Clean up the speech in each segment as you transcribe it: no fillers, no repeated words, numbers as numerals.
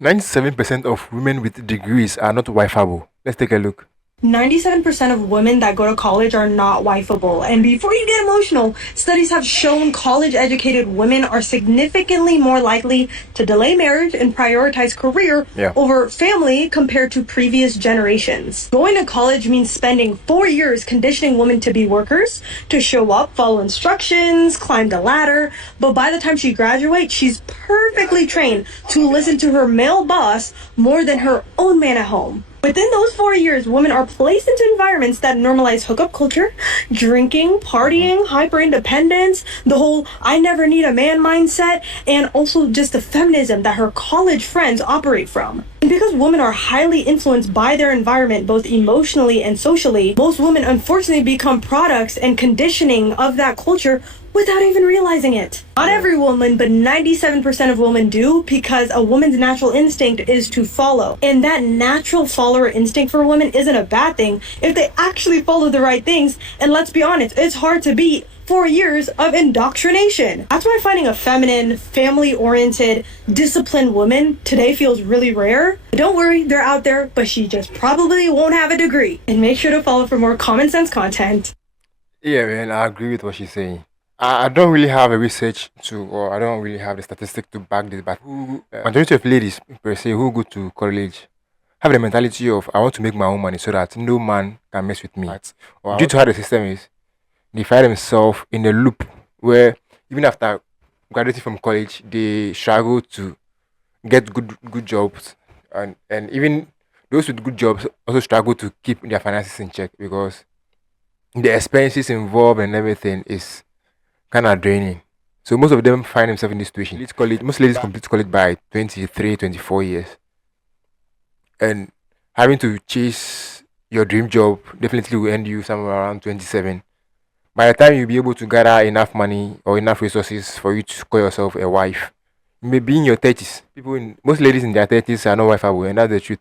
97% of women with degrees are not wifeable. Let's take a look. 97% of women that go to college are not wifeable. And before you get emotional, studies have shown college educated women are significantly more likely to delay marriage and prioritize career over family compared to previous generations. Going to college means spending 4 years conditioning women to be workers, to show up, follow instructions, climb the ladder. But by the time she graduates, she's perfectly trained to listen to her male boss more than her own man at home. Within those 4 years, women are placed into environments that normalize hookup culture, drinking, partying, hyper independence, the whole I never need a man mindset, and also just the feminism that her college friends operate from. And because women are highly influenced by their environment, both emotionally and socially, most women unfortunately become products and conditioning of that culture without even realizing it. Not every woman, but 97% of women do, because a woman's natural instinct is to follow. And that natural follower instinct for women isn't a bad thing if they actually follow the right things. And let's be honest, it's hard to beat 4 years of indoctrination. That's why finding a feminine, family-oriented, disciplined woman today feels really rare. But don't worry, they're out there, but she just probably won't have a degree. And make sure to follow for more common sense content. Yeah, man, I agree with what she's saying. I don't really have a research or I don't really have the statistic to back this, but majority of ladies per se who go to college have the mentality of I want to make my own money so that no man can mess with me. Right? Or due to how the system is, they find themselves in a loop where even after graduating from college, they struggle to get good jobs, and even those with good jobs also struggle to keep their finances in check because the expenses involved and everything is kind of draining. So most of them find themselves in this situation. Most ladies complete college by 23, 24 years. And having to chase your dream job definitely will end you somewhere around 27. By the time you'll be able to gather enough money or enough resources for you to call yourself a wife, you may be in your 30s. Most ladies in their 30s are not wifeable, and that's the truth.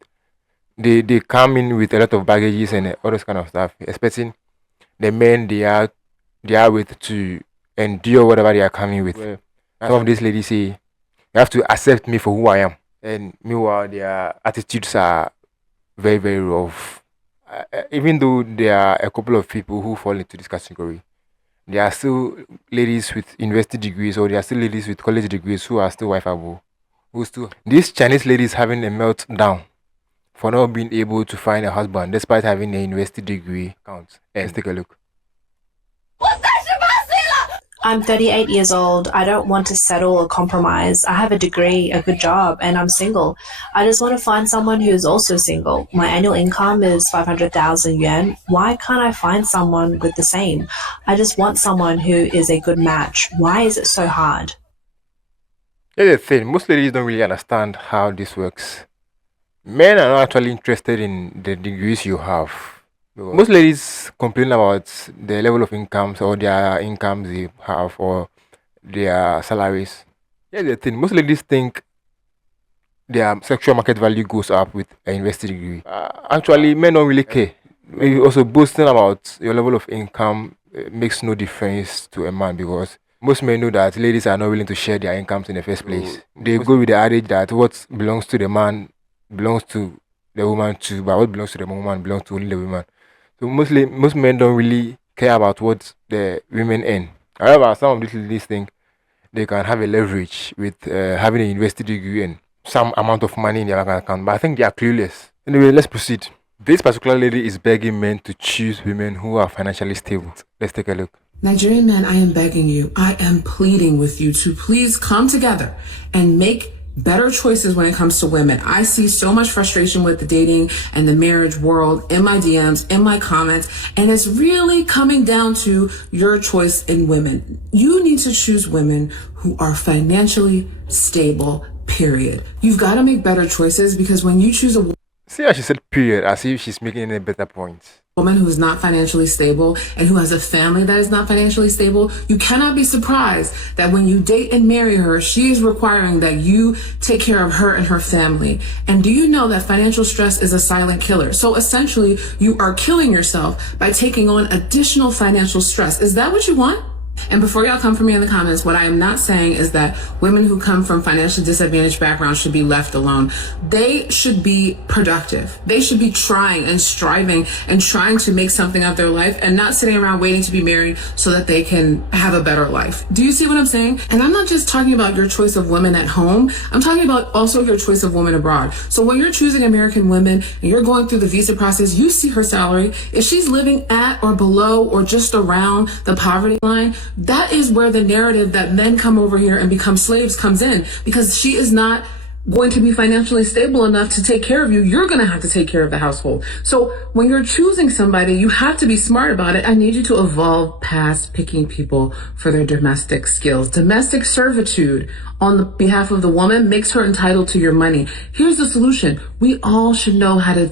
They come in with a lot of baggages and all those kind of stuff, expecting the men they are with to endure whatever they are coming with. Some of these ladies say, you have to accept me for who I am. And meanwhile, their attitudes are very, very rough. Even though there are a couple of people who fall into this category, there are still ladies with university degrees or there are still ladies with college degrees who are still wifeable. These Chinese ladies having a meltdown for not being able to find a husband despite having a university degree counts. Let's take a look. I'm 38 years old. I don't want to settle or compromise. I have a degree, a good job, and I'm single. I just want to find someone who is also single. My annual income is 500,000 yuan. Why can't I find someone with the same? I just want someone who is a good match. Why is it so hard? Here's the thing, most ladies don't really understand how this works. Men are not actually interested in the degrees you have. Most ladies complain about the level of incomes or their incomes they have or their salaries. Here's the thing, most ladies think their sexual market value goes up with a university degree. Actually, men don't really care. Maybe also boasting about your level of income makes no difference to a man because most men know that ladies are not willing to share their incomes in the first place. They go with the adage that what belongs to the man belongs to the woman too, but what belongs to the woman belongs to only the woman. So most men don't really care about what the women earn. However, some of these ladies think they can have a leverage with having a university degree and some amount of money in their bank account. But I think they are clueless. Anyway, let's proceed. This particular lady is begging men to choose women who are financially stable. Let's take a look. Nigerian men, I am begging you, I am pleading with you to please come together and make better choices when it comes to women. I see so much frustration with the dating and the marriage world in my DMs, in my comments, and it's really coming down to your choice in women. You need to choose women who are financially stable, period. You've got to make better choices because when you choose a See how she said period, as if she's making a better point. Woman who is not financially stable and who has a family that is not financially stable, you cannot be surprised that when you date and marry her, she is requiring that you take care of her and her family. And do you know that financial stress is a silent killer? So essentially, you are killing yourself by taking on additional financial stress. Is that what you want? And before y'all come for me in the comments, what I am not saying is that women who come from financially disadvantaged backgrounds should be left alone. They should be productive. They should be trying and striving and trying to make something of their life and not sitting around waiting to be married so that they can have a better life. Do you see what I'm saying? And I'm not just talking about your choice of women at home. I'm talking about also your choice of women abroad. So when you're choosing American women and you're going through the visa process, you see her salary. If she's living at or below or just around the poverty line, that is where the narrative that men come over here and become slaves comes in, because she is not going to be financially stable enough to take care of you. You're going to have to take care of the household. So when you're choosing somebody, you have to be smart about it. I need you to evolve past picking people for their domestic skills. Domestic servitude on the behalf of the woman makes her entitled to your money. Here's the solution. We all should know how to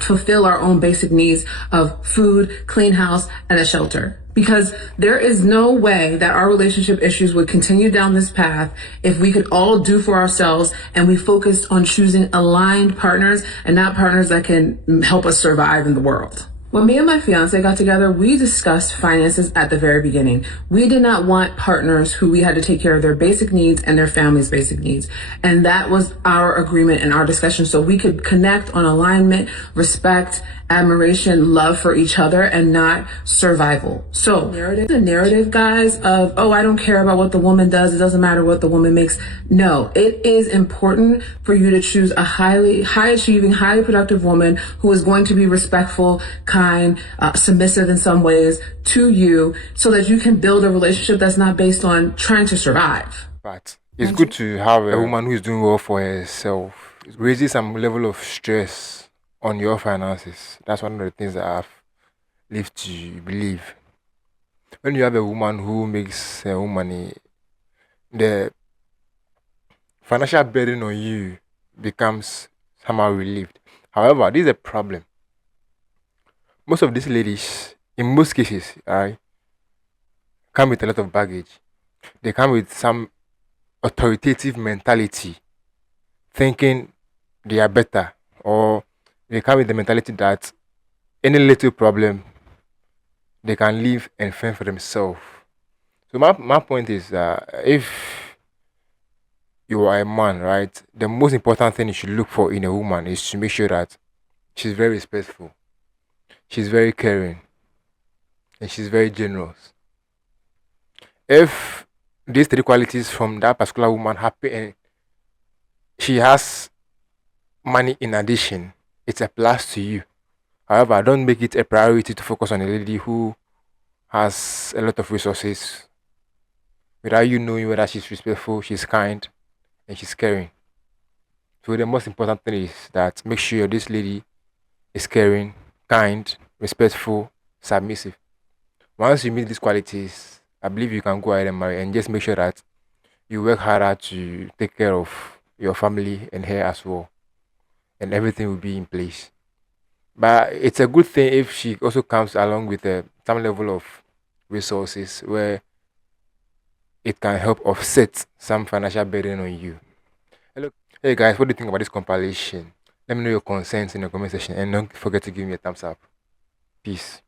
fulfill our own basic needs of food, clean house, and a shelter. Because there is no way that our relationship issues would continue down this path if we could all do for ourselves and we focused on choosing aligned partners and not partners that can help us survive in the world. When me and my fiance got together, we discussed finances at the very beginning. We did not want partners who we had to take care of their basic needs and their family's basic needs. And that was our agreement and our discussion, so we could connect on alignment, respect, admiration, love for each other, and not survival. So the narrative, guys, of, oh, I don't care about what the woman does, it doesn't matter what the woman makes. No, it is important for you to choose a high achieving, highly productive woman who is going to be respectful, kind, submissive in some ways to you, so that you can build a relationship that's not based on trying to survive. But it's good to have a woman who is doing well for herself. It raises some level of stress on your finances. That's one of the things that I've lived to believe. When you have a woman who makes her own money, the financial burden on you becomes somehow relieved. However, this is a problem. Most of these ladies, in most cases, come with a lot of baggage. They come with some authoritative mentality, thinking they are better, or they come with the mentality that any little problem they can live and fend for themselves. So my point is if you are a man, right, the most important thing you should look for in a woman is to make sure that she's very respectful, she's very caring, and she's very generous. If these three qualities from that particular woman happen and she has money in addition, it's a plus to you. However, don't make it a priority to focus on a lady who has a lot of resources without you knowing whether she's respectful, she's kind, and she's caring. So the most important thing is that make sure this lady is caring, kind, respectful, submissive. Once you meet these qualities, I believe you can go ahead and marry, and just make sure that you work harder to take care of your family and her as well, and everything will be in place. But it's a good thing if she also comes along with some level of resources where it can help offset some financial burden on you. Hello. Hey guys, what do you think about this compilation? Let me know your concerns in the comment section, and don't forget to give me a thumbs up. Peace.